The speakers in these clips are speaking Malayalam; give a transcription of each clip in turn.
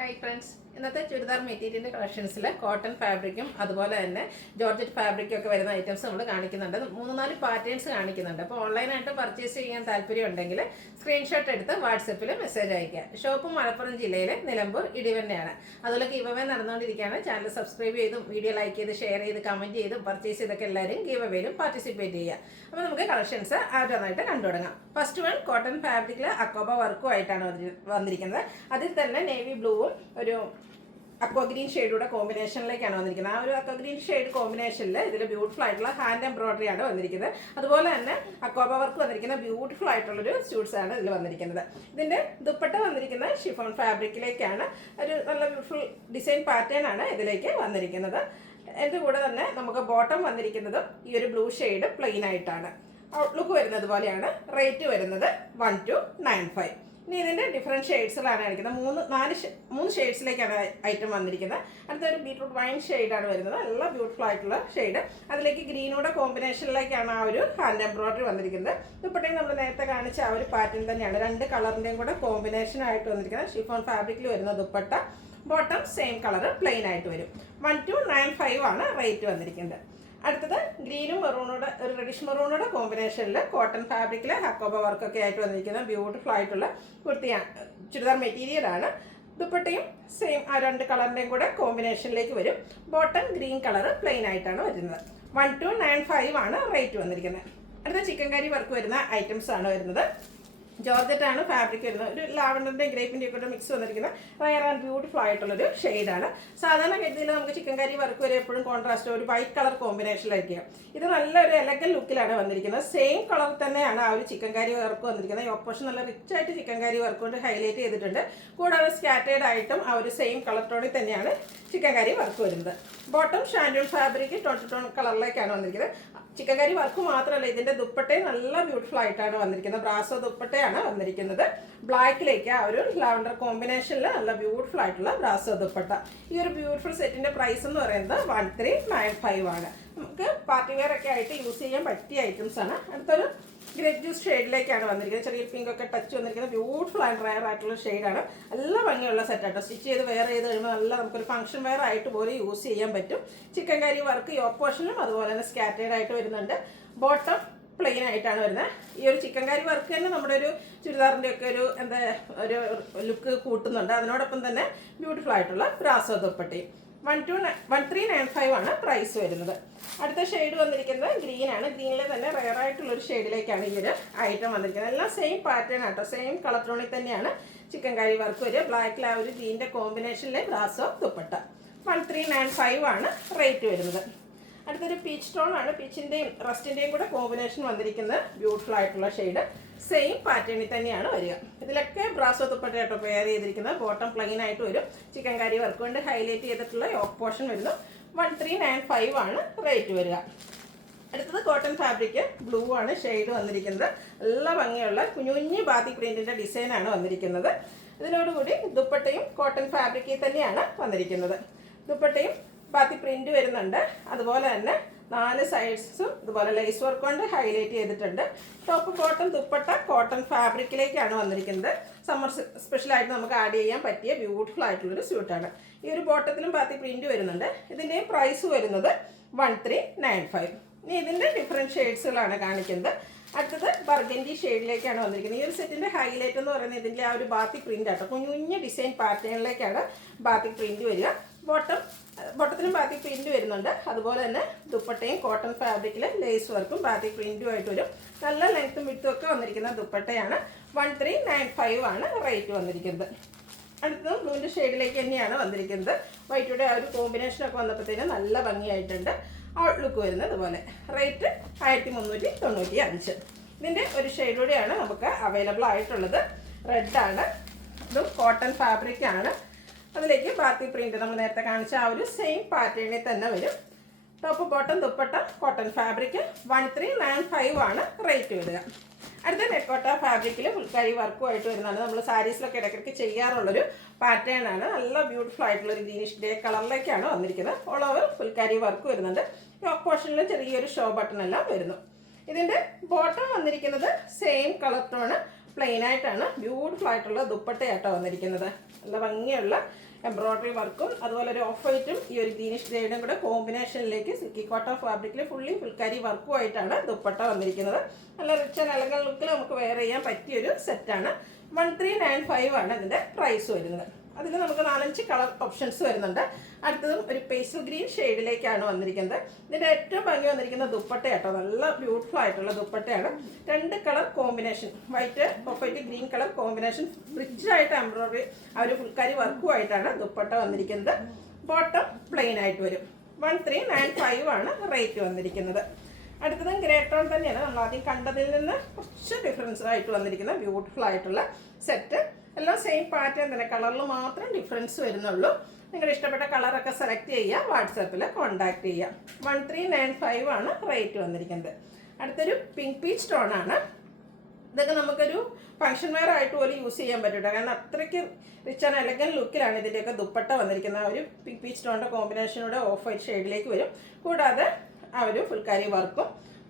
ഹായ് ഫ്രണ്ട്സ്, ഇന്നത്തെ ചുരിദാർ മെറ്റീരിയലിൻ്റെ കളക്ഷൻസിൽ കോട്ടൺ ഫാബ്രിക്കും അതുപോലെ തന്നെ ജോർജറ്റ് ഫാബ്രിക്കും ഒക്കെ വരുന്ന ഐറ്റംസ് നമ്മൾ കാണിക്കുന്നുണ്ട്. 3-4 പാറ്റേൺസ് കാണിക്കുന്നുണ്ട്. അപ്പോൾ ഓൺലൈനായിട്ട് പർച്ചേസ് ചെയ്യാൻ താല്പര്യം ഉണ്ടെങ്കിൽ സ്ക്രീൻഷോട്ട് എടുത്ത് വാട്സപ്പിൽ മെസ്സേജ് അയയ്ക്കുക. ഷോപ്പ് മലപ്പുറം ജില്ലയിലെ നിലമ്പൂർ ഇടിവന്നെയാണ്. അതുപോലെ ഗീവ് അവേ നടന്നുകൊണ്ടിരിക്കുകയാണ്. ചാനൽ സബ്സ്ക്രൈബ് ചെയ്തും വീഡിയോ ലൈക്ക് ചെയ്ത് ഷെയർ ചെയ്ത് കമൻറ്റ് ചെയ്തും പർച്ചേസ് ചെയ്തൊക്കെ എല്ലാവരും ഗീവ് അവേയിലും പാർട്ടിസിപ്പേറ്റ് ചെയ്യുക. അപ്പോൾ നമുക്ക് കളക്ഷൻസ് ആദ്യമായിട്ട് കണ്ടു തുടങ്ങാം. ഫസ്റ്റ് വൺ കോട്ടൺ ഫാബ്രിക്കിൽ അക്കോബ വർക്കും ആയിട്ടാണ് വന്നിരിക്കുന്നത്. അതിൽ തന്നെ നേവി ബ്ലൂവും ഒരു അക്വ ഗ്രീൻ ഷെയ്ഡൂടെ കോമ്പിനേഷനിലേക്കാണ് വന്നിരിക്കുന്നത്. ആ ഒരു അക്വ ഗ്രീൻ ഷെയ്ഡ് കോമ്പിനേഷനിൽ ഇതിൽ ബ്യൂട്ടിഫുൾ ആയിട്ടുള്ള ഹാൻഡ് എംബ്രോയിഡറി ആണ് വന്നിരിക്കുന്നത്. അതുപോലെ തന്നെ അക്കോബ വർക്ക് വന്നിരിക്കുന്ന ബ്യൂട്ടിഫുൾ ആയിട്ടുള്ളൊരു സ്യൂട്ട്സ് ആണ് ഇതിൽ വന്നിരിക്കുന്നത്. ഇതിൻ്റെ ദുപ്പട്ട വന്നിരിക്കുന്ന ഷിഫോൺ ഫാബ്രിക്കിലേക്കാണ്. ഒരു നല്ല ബ്യൂട്ടിഫുൾ ഡിസൈൻ പാറ്റേൺ ആണ് ഇതിലേക്ക് വന്നിരിക്കുന്നത്. എൻ്റെ കൂടെ തന്നെ നമുക്ക് ബോട്ടം വന്നിരിക്കുന്നതും ഈ ഒരു ബ്ലൂ ഷെയ്ഡ് പ്ലെയിൻ ആയിട്ടാണ്. ഔട്ട്ലുക്ക് വരുന്നത് പോലെയാണ്. റേറ്റ് വരുന്നത് 1295. ഇനി ഇതിൻ്റെ ഡിഫറെൻറ്റ് ഷെയ്ഡ്സിലാണ് കാണിക്കുന്നത്. മൂന്ന് ഷെയ്ഡ്സിലേക്കാണ് ഐറ്റം വന്നിരിക്കുന്നത്. അടുത്തൊരു ബീട്രൂട്ട് വൈൻ ഷെയ്ഡാണ് വരുന്നത്. നല്ല ബ്യൂട്ടിഫുൾ ആയിട്ടുള്ള ഷെയ്ഡ്. അതിലേക്ക് ഗ്രീനൂടെ കോമ്പിനേഷനിലേക്കാണ് ആ ഒരു ഹാൻഡ് എംബ്രോയിഡറി വന്നിരിക്കുന്നത്. ദുപ്പട്ടയും നമ്മൾ നേരത്തെ കാണിച്ച ആ ഒരു പാറ്റേൺ തന്നെയാണ്. രണ്ട് കളറിൻ്റെയും കൂടെ കോമ്പിനേഷൻ ആയിട്ട് വന്നിരിക്കുന്നത്. ഷിഫോൺ ഫാബ്രിക്കിൽ വരുന്ന dupatta, bottom same colour plain ആയിട്ട് വരും. 1295 ആണ് റേറ്റ് വന്നിരിക്കുന്നത്. അടുത്തത് ഗ്രീനും മെറൂണോടെ ഒരു റെഡിഷ് മെറൂണോടെ കോമ്പിനേഷനിൽ കോട്ടൺ ഫാബ്രിക്കിൽ ഹക്കോബ വർക്കൊക്കെ ആയിട്ട് വന്നിരിക്കുന്ന ബ്യൂട്ടിഫുൾ ആയിട്ടുള്ള കുർത്തിയാണ്. ചുരിദാർ മെറ്റീരിയലാണ്. ദുപ്പട്ടയും സെയിം ആ രണ്ട് കളറിൻ്റെയും കൂടെ കോമ്പിനേഷനിലേക്ക് വരും. ബോട്ടം ഗ്രീൻ കളർ പ്ലെയിൻ ആയിട്ടാണ് വരുന്നത്. 1295 ആണ് റേറ്റ് വന്നിരിക്കുന്നത്. അടുത്ത ചിക്കൻ കറി വർക്ക് വരുന്ന ഐറ്റംസ് ആണ് വരുന്നത്. ജോർജറ്റ് ആണ് ഫാബ്രിക് വരുന്നത്. ഒരു ലാവണ്ടറിൻ്റെയും ഗ്രേപ്പിൻ്റെയും കൂടെ മിക്സ് വന്നിരിക്കുന്ന റയർ ആൻഡ് ബ്യൂട്ടിഫുൾ ആയിട്ടുള്ളൊരു ഷെയ്ഡാണ്. സാധാരണ ഗതിയിൽ നമുക്ക് ചിക്കൻ കറി വർക്ക് വരെ എപ്പോഴും കോൺട്രാസ്റ്റ് ഒരു വൈറ്റ് കളർ കോമ്പിനേഷനിലായിരിക്കും. ഇത് നല്ലൊരു എലഗൻ ലുക്കിലാണ് വന്നിരിക്കുന്നത്. സെയിം കളർ തന്നെയാണ് ആ ഒരു ചിക്കൻ കറി വർക്ക് വന്നിരിക്കുന്നത്. ഈ ഓപ്പോഷൻ നല്ല റിച്ച് ആയിട്ട് ചിക്കൻ കറി വർക്ക് കൊണ്ട് ഹൈലൈറ്റ് ചെയ്തിട്ടുണ്ട്. കൂടാതെ സ്കാറ്റേഡ് ആയിട്ടും ആ ഒരു സെയിം കളർ ടോണിൽ തന്നെയാണ് ചിക്കൻ കറി വർക്ക് വരുന്നത്. ബോട്ടം ഷാൻഡൂൺ ഫാബ്രിക് 20 ടോൺ കളറിലേക്കാണ് വന്നിരിക്കുന്നത്. ചിക്കൻ കറി വർക്ക് മാത്രമല്ല, ഇതിൻ്റെ ദുപ്പട്ടയും നല്ല ബ്യൂട്ടിഫുൾ ആയിട്ടാണ് വന്നിരിക്കുന്നത്. ബ്രാസോ ദുപ്പട്ടയാണ് വന്നിരിക്കുന്നത്. ബ്ലാക്കിലേക്ക് ആ ഒരു ലാവണ്ടർ കോമ്പിനേഷനിൽ നല്ല ബ്യൂട്ടിഫുൾ ആയിട്ടുള്ള ബ്രാസോ ദുപ്പട്ട. ഈ ഒരു ബ്യൂട്ടിഫുൾ സെറ്റിൻ്റെ പ്രൈസ് എന്ന് പറയുന്നത് 1395 ആണ്. നമുക്ക് പാർട്ടി വെയർ ഒക്കെ ആയിട്ട് യൂസ് ചെയ്യാൻ പറ്റിയ ഐറ്റംസ് ആണ്. അടുത്തൊരു ഗ്രേപ്പ് ജ്യൂസ് ഷെയ്ഡിലേക്കാണ് വന്നിരിക്കുന്നത്. ചെറിയ പിങ്ക് ഒക്കെ ടച്ച് വന്നിരിക്കുന്നത്. ബ്യൂട്ടിഫുൾ ആൻഡ് റയർ ആയിട്ടുള്ള ഷെയ്ഡാണ്. നല്ല ഭംഗിയുള്ള സെറ്റാട്ടോ. സ്റ്റിച്ച് ചെയ്ത് വെയർ ചെയ്ത് കഴിയുമ്പോൾ നല്ല നമുക്കൊരു ഫംഗ്ഷൻ വെയർ ആയിട്ട് പോലും യൂസ് ചെയ്യാൻ പറ്റും. ചിക്കൻ കറി വർക്ക് യോക്ക് പോർഷനും അതുപോലെ തന്നെ സ്കാറ്റേഡ് ആയിട്ട് വരുന്നുണ്ട്. ബോട്ടം പ്ലെയിൻ ആയിട്ടാണ് വരുന്നത്. ഈ ഒരു ചിക്കൻ കറി വർക്ക് തന്നെ നമ്മുടെ ഒരു ചുരിദാറിൻ്റെ ഒക്കെ ഒരു ഒരു ലുക്ക് കൂട്ടുന്നുണ്ട്. അതിനോടൊപ്പം തന്നെ ബ്യൂട്ടിഫുൾ ആയിട്ടുള്ള ബ്രാസോ ദുപ്പട്ടയും. 1395 ആണ് പ്രൈസ് വരുന്നത്. അടുത്ത ഷെയ്ഡ് വന്നിരിക്കുന്നത് ഗ്രീൻ ആണ്. ഗ്രീനിലെ തന്നെ റെയർ ആയിട്ടുള്ളൊരു ഷെയ്ഡിലേക്കാണ് ഈ ഒരു ഐറ്റം വന്നിരിക്കുന്നത്. എല്ലാം സെയിം പാറ്റേൺ ആട്ടോ. സെയിം കളർ ടോണിൽ തന്നെയാണ് ചിക്കൻ കറി വർക്ക് വരിക. ബ്ലാക്കിൽ ആ ഒരു ഗ്രീനിൻ്റെ കോമ്പിനേഷനിലെ ബ്രാസോ ദുപ്പട്ട. 1395 ആണ് റേറ്റ് വരുന്നത്. അടുത്തൊരു പീച്ച് ടോൺ ആണ്. പീച്ചിൻ്റെയും റസ്റ്റിൻ്റെയും കൂടെ കോമ്പിനേഷൻ വന്നിരിക്കുന്നത് ബ്യൂട്ടിഫുൾ ആയിട്ടുള്ള ഷെയ്ഡ്. സെയിം പാറ്റേണിൽ തന്നെയാണ് വരിക. ഇതിലൊക്കെ ബ്രാസോ ദുപ്പട്ടയായിട്ടോ പെയർ ചെയ്തിരിക്കുന്നത്. ബോട്ടം പ്ലെയിൻ ആയിട്ട് വരും. ചിക്കൻ കറി വർക്ക് കൊണ്ട് ഹൈലൈറ്റ് ചെയ്തിട്ടുള്ള യോക്ക് പോർഷൻ വരുന്നു. 1395 ആണ് റേറ്റ് വരിക. അടുത്തത് കോട്ടൺ ഫാബ്രിക് ബ്ലൂ ആണ് ഷെയ്ഡ് വന്നിരിക്കുന്നത്. നല്ല ഭംഗിയുള്ള കുഞ്ഞു ബാത്തി പ്രിന്റിൻ്റെ ഡിസൈനാണ് വന്നിരിക്കുന്നത്. ഇതിനോടുകൂടി ദുപ്പട്ടയും കോട്ടൺ ഫാബ്രിക്കിൽ തന്നെയാണ് വന്നിരിക്കുന്നത്. ദുപ്പട്ടയും ബാത്തി പ്രിന്റ് വരുന്നുണ്ട്. അതുപോലെ തന്നെ 4 സൈഡ്സും ഇതുപോലെ ലേസ് വർക്ക് കൊണ്ട് ഹൈലൈറ്റ് ചെയ്തിട്ടുണ്ട്. ടോപ്പ് കോട്ടൺ ദുപ്പട്ട കോട്ടൺ ഫാബ്രിക്കിലേക്കാണ് വന്നിരിക്കുന്നത്. സമ്മർ സ്പെഷ്യലായിട്ട് നമുക്ക് ആഡ് ചെയ്യാൻ പറ്റിയ ബ്യൂട്ടിഫുൾ ആയിട്ടുള്ളൊരു സ്യൂട്ടാണ്. ഈ ഒരു ബോട്ടത്തിലും ബാത്തി പ്രിന്റ് വരുന്നുണ്ട്. ഇതിൻ്റെയും പ്രൈസ് വരുന്നത് 1395. ഇനി ഇതിൻ്റെ ഡിഫറെൻറ്റ് ഷെയ്ഡ്സുകളാണ് കാണിക്കുന്നത്. അടുത്തത് ബർഗൻഡി ഷെയ്ഡിലേക്കാണ് വന്നിരിക്കുന്നത്. ഈ ഒരു സെറ്റിൻ്റെ ഹൈലൈറ്റ് എന്ന് പറയുന്നത് ഇതിൻ്റെ ആ ഒരു ബാത്തി പ്രിന്റ് ആട്ടോ. കുഞ്ഞു ഡിസൈൻ പാറ്റേണിലേക്കാണ് ബാത്തി പ്രിന്റ് വരിക. ബോട്ടത്തിനും ബാത്തി പ്രിന്റ് വരുന്നുണ്ട്. അതുപോലെ തന്നെ ദുപ്പട്ടയും കോട്ടൺ ഫാബ്രിക്കിൽ ലേസ് വർക്കും ബാത്തി പ്രിന്റുമായിട്ട് വരും. നല്ല ലെങ്ത്തും വിഡ്ത്തും ഒക്കെ വന്നിരിക്കുന്ന ദുപ്പട്ടയാണ്. 1395 ആണ് റേറ്റ് വന്നിരിക്കുന്നത്. അടുത്തത് ബ്ലൂവിൻ്റെ ഷെയ്ഡിലേക്ക് തന്നെയാണ് വന്നിരിക്കുന്നത്. വൈറ്റിയുടെ ആ ഒരു കോമ്പിനേഷനൊക്കെ വന്നപ്പോഴത്തേനും നല്ല ഭംഗിയായിട്ടുണ്ട്. ഔട്ട്ലുക്ക് വരുന്നത് അതുപോലെ. റേറ്റ് 1395. ഇതിൻ്റെ ഒരു ഷെയ്ഡ് കൂടെയാണ് നമുക്ക് അവൈലബിൾ ആയിട്ടുള്ളത്. റെഡാണ്. ഇതും കോട്ടൺ ഫാബ്രിക്കാണ്. അതിലേക്ക് ബാത്തി പ്രിന്റ് നമ്മൾ നേരത്തെ കാണിച്ച ആ ഒരു സെയിം പാറ്റേണിൽ തന്നെ വരും. Top bottom dupatta cotton fabric. 1395 ആണ് റേറ്റ് വരിക. അടുത്ത നെക്കോട്ട ഫാബ്രിക്കിൽ ഫുൾക്കാരി വർക്കുമായിട്ട് വരുന്നതാണ്. നമ്മൾ സാരീസിലൊക്കെ ഇടയ്ക്കിടയ്ക്ക് ചെയ്യാറുള്ളൊരു പാറ്റേൺ ആണ്. നല്ല ബ്യൂട്ടിഫുൾ ആയിട്ടുള്ള ഒരു ഗ്രീനിഷ് ഗ്രേ കളറിലേക്കാണ് വന്നിരിക്കുന്നത്. ഓൾ ഓവർ ഫുൾക്കാരി വർക്ക് വരുന്നുണ്ട്. യോക്ക് പോർഷനിലും ചെറിയൊരു ഷോ ബട്ടൺ എല്ലാം വരുന്നു. ഇതിൻ്റെ ബോട്ടം വന്നിരിക്കുന്നത് സെയിം കളർ ടോണ് പ്ലെയിൻ ആയിട്ടാണ്. ബ്യൂട്ടിഫുൾ ആയിട്ടുള്ള ദുപ്പട്ടയാട്ടോ വന്നിരിക്കുന്നത്. നല്ല ഭംഗിയുള്ള എംബ്രോയ്ഡറി വർക്കും അതുപോലെ ഒരു ഓഫ് വൈറ്റും ഈ ഒരു ഗ്രീനിഷ് ഗ്രേഡും കൂടെ കോമ്പിനേഷനിലേക്ക് സിൽക്കി കോട്ടൺ ഫാബ്രിക്കിൽ ഫുൾക്കാരി വർക്കുമായിട്ടാണ് ദുപ്പട്ട വന്നിരിക്കുന്നത്. നല്ല റിച്ച് ആൻഡ് എലഗന്റ് ലുക്കിൽ നമുക്ക് വെയർ ചെയ്യാൻ പറ്റിയൊരു സെറ്റാണ്. 1395 ആണ് ഇതിൻ്റെ പ്രൈസ് വരുന്നത്. അതിൽ നമുക്ക് 4-5 കളർ ഓപ്ഷൻസ് വരുന്നുണ്ട്. അടുത്തതും ഒരു പേസ്റ്റൽ ഗ്രീൻ ഷെയ്ഡിലേക്കാണ് വന്നിരിക്കുന്നത്. ഇതിൻ്റെ ഏറ്റവും ഭംഗി വന്നിരിക്കുന്ന ദുപ്പട്ട കേട്ടോ, നല്ല ബ്യൂട്ടിഫുൾ ആയിട്ടുള്ള ദുപ്പട്ടയാണ്. 2 colour combination, white off white green colour combination rich ആയിട്ട് എംബ്രോയ്ഡറി ആ ഒരു ഫുൾക്കാരി വർക്കുമായിട്ടാണ് ദുപ്പട്ട വന്നിരിക്കുന്നത്. ബോട്ടം പ്ലെയിൻ ആയിട്ട് വരും. 1395 ആണ് റേറ്റ് വന്നിരിക്കുന്നത്. അടുത്തതും ഗ്രേ ടോൺ തന്നെയാണ്, നമ്മൾ ആദ്യം കണ്ടതിൽ നിന്ന് കുറച്ച് ഡിഫറൻസ് ആയിട്ട് വന്നിരിക്കുന്ന ബ്യൂട്ടിഫുൾ ആയിട്ടുള്ള സെറ്റ്. എല്ലാം സെയിം പാറ്റേൺ തന്നെ, കളറിൽ മാത്രം ഡിഫറൻസ് വരുന്നുള്ളൂ. നിങ്ങളുടെ ഇഷ്ടപ്പെട്ട കളറൊക്കെ സെലക്ട് ചെയ്യുക, വാട്സാപ്പിൽ കോൺടാക്ട് ചെയ്യുക. 1395 ആണ് റേറ്റ് വന്നിരിക്കുന്നത്. അടുത്തൊരു പിങ്ക് പീച്ച് ടോൺ ആണ്. ഇതൊക്കെ നമുക്കൊരു ഫംഗ്ഷൻ വെയർ ആയിട്ട് പോലും യൂസ് ചെയ്യാൻ പറ്റും, കാരണം അത്രയ്ക്ക് റിച്ച് ആൻഡ് എലഗന്റ് ലുക്കിലാണ് ഇതിൻ്റെയൊക്കെ ദുപ്പട്ട വന്നിരിക്കുന്നത്. ഒരു പിങ്ക് പീച്ച് ടോണിൻ്റെ കോമ്പിനേഷനോടെ ഓഫ് വൈറ്റ് ഷെയ്ഡിലേക്ക് വരും. കൂടാതെ ആ ഒരു ഫുൾക്കാരി വർക്കും.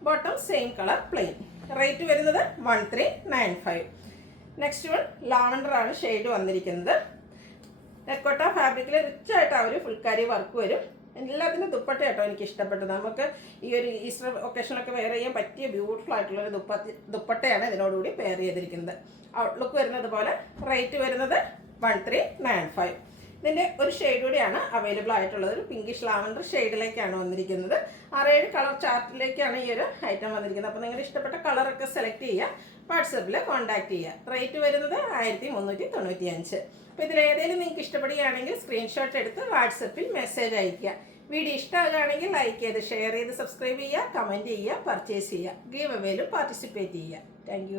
Bottom same colour plain. Rate വരുന്നത് 1395. നെക്സ്റ്റ് വൺ ലാവൻഡർ ആണ് ഷെയ്ഡ് വന്നിരിക്കുന്നത്. ടെർക്കോട്ട ഫാബ്രിക്കിൽ റിച്ച് ആയിട്ട് ആ ഒരു ഫുൾക്കാരി വർക്ക് വരും. എല്ലാത്തിനും ദുപ്പട്ട കേട്ടോ എനിക്ക് ഇഷ്ടപ്പെട്ടത്. നമുക്ക് ഈ ഒരു ഈസ്റ്റർ ഒക്കേഷനൊക്കെ വെയർ ചെയ്യാൻ പറ്റിയ ബ്യൂട്ടിഫുൾ ആയിട്ടുള്ളൊരു ദുപ്പട്ടയാണ് ഇതിനോടുകൂടി പെയർ ചെയ്തിരിക്കുന്നത്. ഔട്ട്ലുക്ക് വരുന്നത് പോലെ. റേറ്റ് വരുന്നത് 1395. ഇതിൻ്റെ ഒരു ഷെയ്ഡ് കൂടിയാണ് അവൈലബിൾ ആയിട്ടുള്ളത്. ഒരു പിങ്കിഷ് ലാവൻഡർ ഷെയ്ഡിലേക്കാണ് വന്നിരിക്കുന്നത്. 6-7 കളർ ചാർട്ടിലേക്കാണ് ഈ ഒരു ഐറ്റം വന്നിരിക്കുന്നത്. അപ്പോൾ നിങ്ങളുടെ ഇഷ്ടപ്പെട്ട കളറൊക്കെ സെലക്ട് ചെയ്യുക, വാട്സപ്പിൽ കോൺടാക്ട് ചെയ്യുക. റേറ്റ് വരുന്നത് 1395. അപ്പോൾ ഇതിലേതെങ്കിലും നിങ്ങൾക്ക് ഇഷ്ടപ്പെടുകയാണെങ്കിൽ സ്ക്രീൻഷോട്ട് എടുത്ത് വാട്സപ്പിൽ മെസ്സേജ് അയയ്ക്കുക. വീഡിയോ ഇഷ്ടമാകുകയാണെങ്കിൽ ലൈക്ക് ചെയ്ത് ഷെയർ ചെയ്ത് സബ്സ്ക്രൈബ് ചെയ്യുക, കമൻറ്റ് ചെയ്യുക, പർച്ചേസ് ചെയ്യുക. ഗീവ് അവേയിലും പാർട്ടിസിപ്പേറ്റ് ചെയ്യുക. താങ്ക്